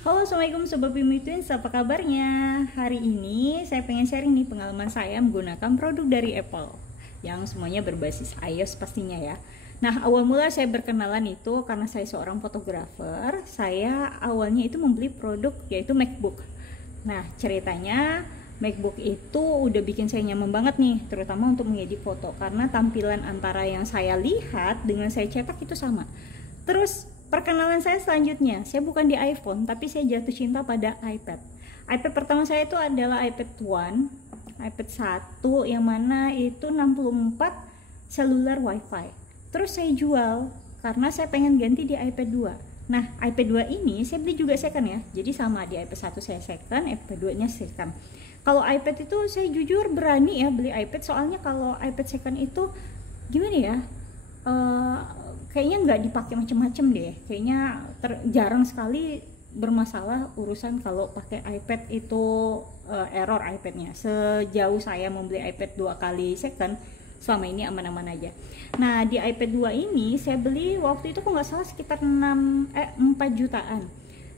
Halo, assalamualaikum Sobat Bimi Twins, apa kabarnya? Hari ini saya pengen sharing nih pengalaman saya menggunakan produk dari Apple yang semuanya berbasis iOS pastinya ya. Nah, awal mula saya berkenalan itu karena saya seorang fotografer. Saya awalnya itu membeli produk yaitu MacBook. Nah, ceritanya MacBook itu udah bikin saya nyaman banget nih, terutama untuk mengedit foto karena tampilan antara yang saya lihat dengan saya cetak itu sama. Terus perkenalan saya selanjutnya, saya bukan di iPhone, tapi saya jatuh cinta pada iPad. iPad pertama saya itu adalah iPad One, iPad 1 yang mana itu 64 seluler WiFi. Terus saya jual karena saya pengen ganti di iPad 2. Nah, iPad 2 ini saya beli juga second ya. Jadi sama di iPad 1 saya second, iPad 2-nya second. Kalau iPad itu saya jujur berani ya beli iPad, soalnya kalau iPad second itu gimana ya? Kayaknya nggak dipakai macam-macam deh, kayaknya jarang sekali bermasalah urusan kalau pakai iPad itu error iPadnya. Sejauh saya membeli iPad 2 kali second, selama ini aman-aman aja. Nah, di iPad 2 ini saya beli waktu itu kok nggak salah sekitar 4 jutaan,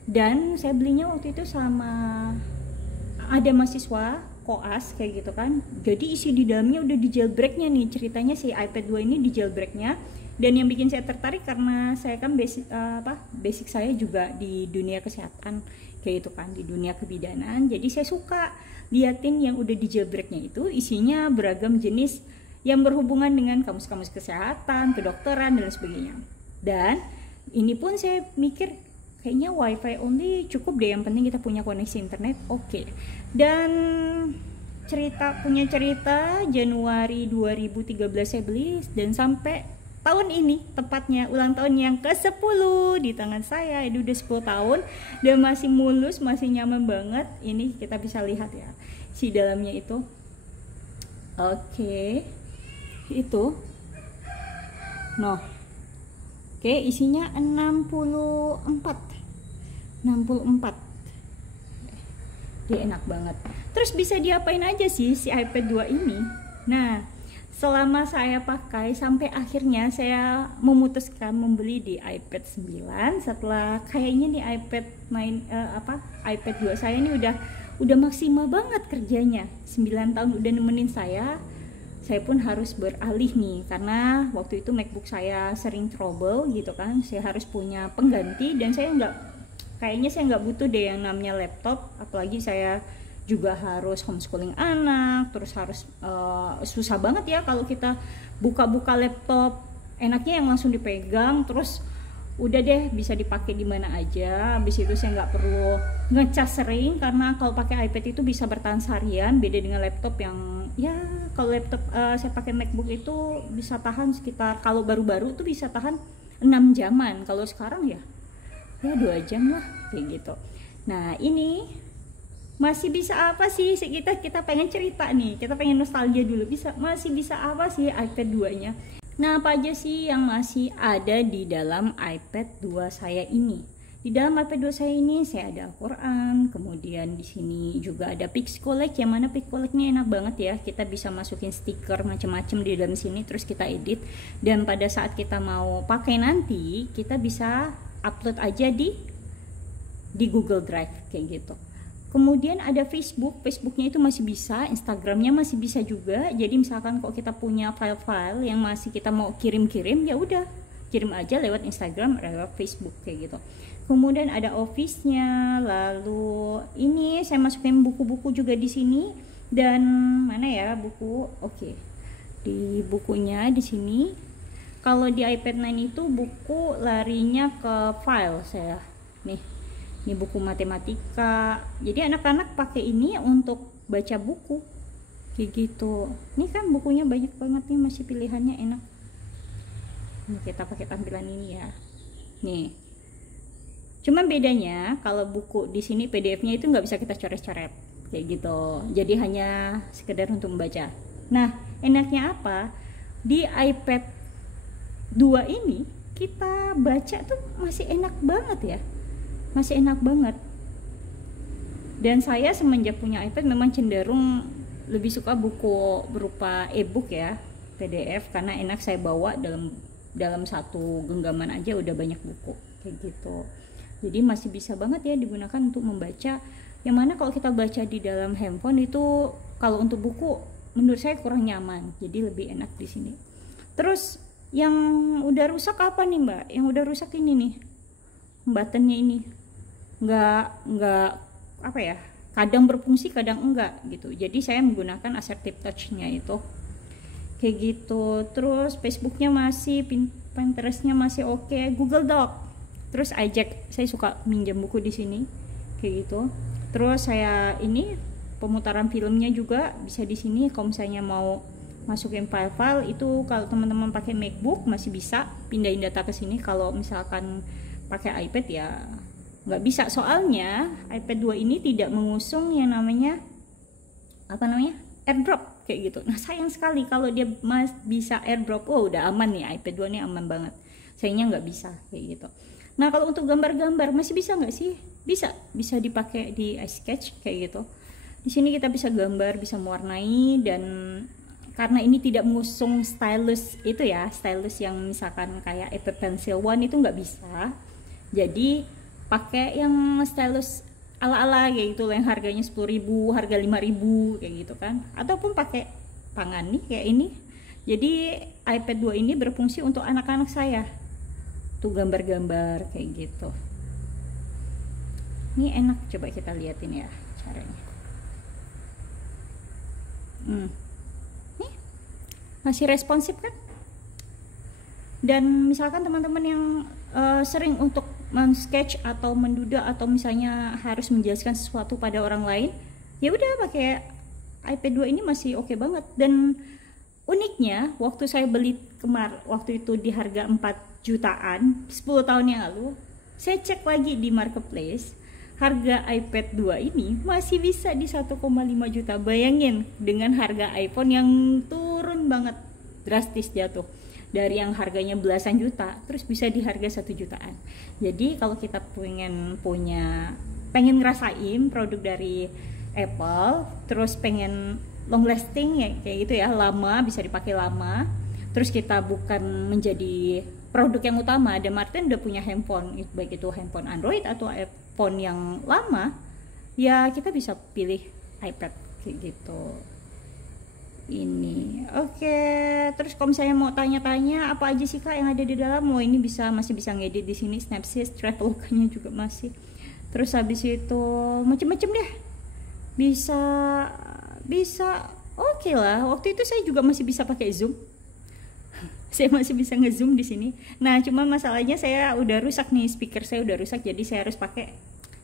dan saya belinya waktu itu sama ada mahasiswa koas kayak gitu kan. Jadi isi di dalamnya udah di jailbreaknya nih, ceritanya si iPad 2 ini di jailbreaknya. Dan yang bikin saya tertarik karena saya kan basic saya juga di dunia kesehatan kayak gitu kan, di dunia kebidanan. Jadi saya suka liatin yang udah di jailbreaknya itu isinya beragam jenis yang berhubungan dengan kamus-kamus kesehatan, kedokteran dan sebagainya. Dan ini pun saya mikir kayaknya wifi only cukup deh, yang penting kita punya koneksi internet. Oke. Dan punya cerita Januari 2013 saya beli, dan sampai tahun ini tepatnya ulang tahun yang ke-10 di tangan saya. Itu udah 10 tahun dan masih mulus, masih nyaman banget. Ini kita bisa lihat ya si dalamnya itu. Oke. Itu. Noh. Oke, isinya 64. Dia enak banget. Terus bisa diapain aja sih si iPad 2 ini? Nah, selama saya pakai sampai akhirnya saya memutuskan membeli di iPad 9 setelah kayaknya di iPad 2 saya ini udah maksimal banget kerjanya. 9 tahun udah nemenin saya pun harus beralih nih karena waktu itu MacBook saya sering trouble gitu kan. Saya harus punya pengganti dan saya nggak butuh deh yang namanya laptop, apalagi saya juga harus homeschooling anak, terus harus susah banget ya kalau kita buka-buka laptop. Enaknya yang langsung dipegang, terus udah deh bisa dipakai di mana aja. Habis itu saya nggak perlu ngecas sering karena kalau pakai iPad itu bisa bertahan seharian, beda dengan laptop yang ya kalau laptop saya pakai MacBook itu bisa tahan sekitar, kalau baru-baru tuh bisa tahan 6 jaman. Kalau sekarang ya 2 jam lah kayak gitu. Nah, ini masih bisa apa sih? Kita pengen cerita nih, kita pengen nostalgia dulu. Masih bisa apa sih iPad 2-nya? Nah, apa aja sih yang masih ada di dalam iPad 2 saya ini? Di dalam iPad 2 saya ini saya ada Al-Quran, kemudian di sini juga ada Pixcolor, yang mana Pixcolor ini enak banget ya. Kita bisa masukin stiker macam-macam di dalam sini, terus kita edit, dan pada saat kita mau pakai nanti kita bisa upload aja di Google Drive kayak gitu. Kemudian ada Facebooknya itu masih bisa, Instagramnya masih bisa juga. Jadi misalkan kok kita punya file-file yang masih kita mau kirim-kirim, ya udah kirim aja lewat Instagram, lewat Facebook kayak gitu. Kemudian ada Office-nya, lalu ini saya masukin buku-buku juga di sini. Dan mana ya buku? Oke. Di bukunya di sini. Kalau di iPad 9 itu buku larinya ke file saya. Nih. Ini buku matematika. Jadi anak-anak pakai ini untuk baca buku kayak gitu. Ini kan bukunya banyak banget nih, masih pilihannya enak. Ini kita pakai tampilan ini ya. Nih. Cuman bedanya kalau buku di sini PDF-nya itu nggak bisa kita coret-coret kayak gitu. Jadi hanya sekedar untuk membaca. Nah, enaknya apa? Di iPad 2 ini kita baca tuh masih enak banget ya. Masih enak banget. Dan saya semenjak punya iPad memang cenderung lebih suka buku berupa e-book ya, PDF, karena enak saya bawa dalam satu genggaman aja udah banyak buku kayak gitu. Jadi masih bisa banget ya digunakan untuk membaca. Yang mana kalau kita baca di dalam handphone itu kalau untuk buku menurut saya kurang nyaman. Jadi lebih enak di sini. Terus yang udah rusak apa nih Mbak? Yang udah rusak ini nih, buttonnya ini nggak apa ya? Kadang berfungsi, kadang enggak gitu. Jadi saya menggunakan assertive touch-nya itu. Kayak gitu. Terus Facebooknya masih, Pinterestnya masih oke, Google Doc. Terus iJack, saya suka minjam buku di sini. Kayak gitu. Terus saya ini pemutaran filmnya juga bisa di sini. Kalau misalnya mau masukin file-file itu, kalau teman-teman pakai MacBook masih bisa pindahin data ke sini. Kalau misalkan pakai iPad ya nggak bisa, soalnya iPad 2 ini tidak mengusung yang namanya AirDrop kayak gitu. Nah sayang sekali, kalau dia bisa AirDrop, oh udah aman nih, iPad 2 ini aman banget. Sayangnya nggak bisa kayak gitu. Nah kalau untuk gambar-gambar masih bisa nggak sih? Bisa dipakai di iSketch kayak gitu. Di sini kita bisa gambar, bisa mewarnai, dan karena ini tidak mengusung stylus itu ya, stylus yang misalkan kayak Apple Pencil One itu nggak bisa. Jadi pakai yang stylus ala-ala kayak gitu, yang harganya 10.000, harga 5.000 kayak gitu kan. Ataupun pakai tangan nih kayak ini. Jadi iPad 2 ini berfungsi untuk anak-anak saya. Tuh gambar-gambar kayak gitu. Ini enak, coba kita liatin ya caranya. Nih masih responsif kan? Dan misalkan teman-teman yang sering untuk men-sketch atau menduda, atau misalnya harus menjelaskan sesuatu pada orang lain, ya udah pakai iPad 2 ini masih oke banget. Dan uniknya waktu saya beli waktu itu di harga 4 jutaan 10 tahun yang lalu, saya cek lagi di marketplace, harga iPad 2 ini masih bisa di 1,5 juta. Bayangin, dengan harga iPhone yang turun banget, drastis jatuh dari yang harganya belasan juta terus bisa di harga 1 jutaan. Jadi kalau kita pengen ngerasain produk dari Apple, terus pengen long lasting ya kayak gitu ya, lama, bisa dipakai lama, terus kita bukan menjadi produk yang utama, dan Martin udah punya handphone, baik itu handphone Android atau iPhone yang lama, ya kita bisa pilih iPad kayak gitu. Ini oke. Terus kalau misalnya mau tanya-tanya apa aja sih Kak yang ada di dalam, ini masih bisa ngedit di sini, Snapseed, Traveloka-nya juga masih. Terus habis itu macem-macem deh, bisa oke lah. Waktu itu saya juga masih bisa pakai Zoom. Saya masih bisa nge-zoom di sini. Nah cuma masalahnya saya udah rusak nih, speaker saya udah rusak, jadi saya harus pakai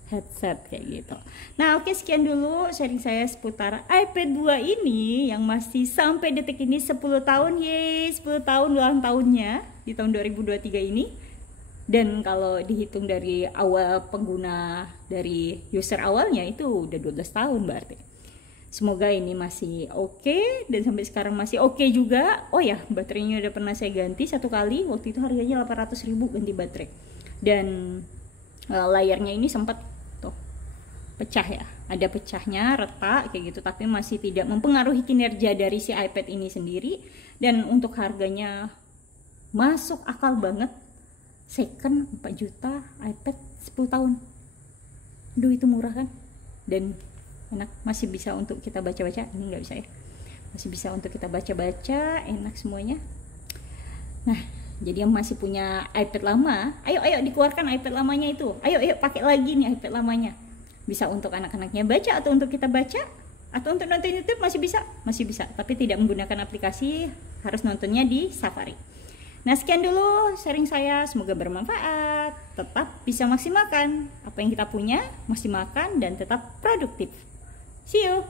headset kayak gitu. Nah oke, sekian dulu sharing saya seputar iPad 2 ini yang masih sampai detik ini 10 tahun. Yeay, 10 tahun ulang tahunnya di tahun 2023 ini. Dan kalau dihitung dari awal pengguna, dari user awalnya itu udah 12 tahun berarti. Semoga ini masih oke, dan sampai sekarang masih oke juga. Oh ya, baterainya udah pernah saya ganti satu kali, waktu itu harganya 800.000 ganti baterai. Dan layarnya ini sempat pecah ya, ada pecahnya, retak kayak gitu, tapi masih tidak mempengaruhi kinerja dari si iPad ini sendiri. Dan untuk harganya masuk akal banget, second 4 juta, iPad 10 tahun. Duh itu murah kan, dan enak, masih bisa untuk kita baca-baca. Ini nggak bisa ya, masih bisa untuk kita baca-baca, enak semuanya. Nah jadi yang masih punya iPad lama, ayo dikeluarkan iPad lamanya itu, ayo pakai lagi nih iPad lamanya. Bisa untuk anak-anaknya baca, atau untuk kita baca, atau untuk nonton YouTube masih bisa, tapi tidak menggunakan aplikasi, harus nontonnya di Safari. Nah sekian dulu sharing saya, semoga bermanfaat. Tetap bisa maksimalkan apa yang kita punya, maksimalkan dan tetap produktif. See you.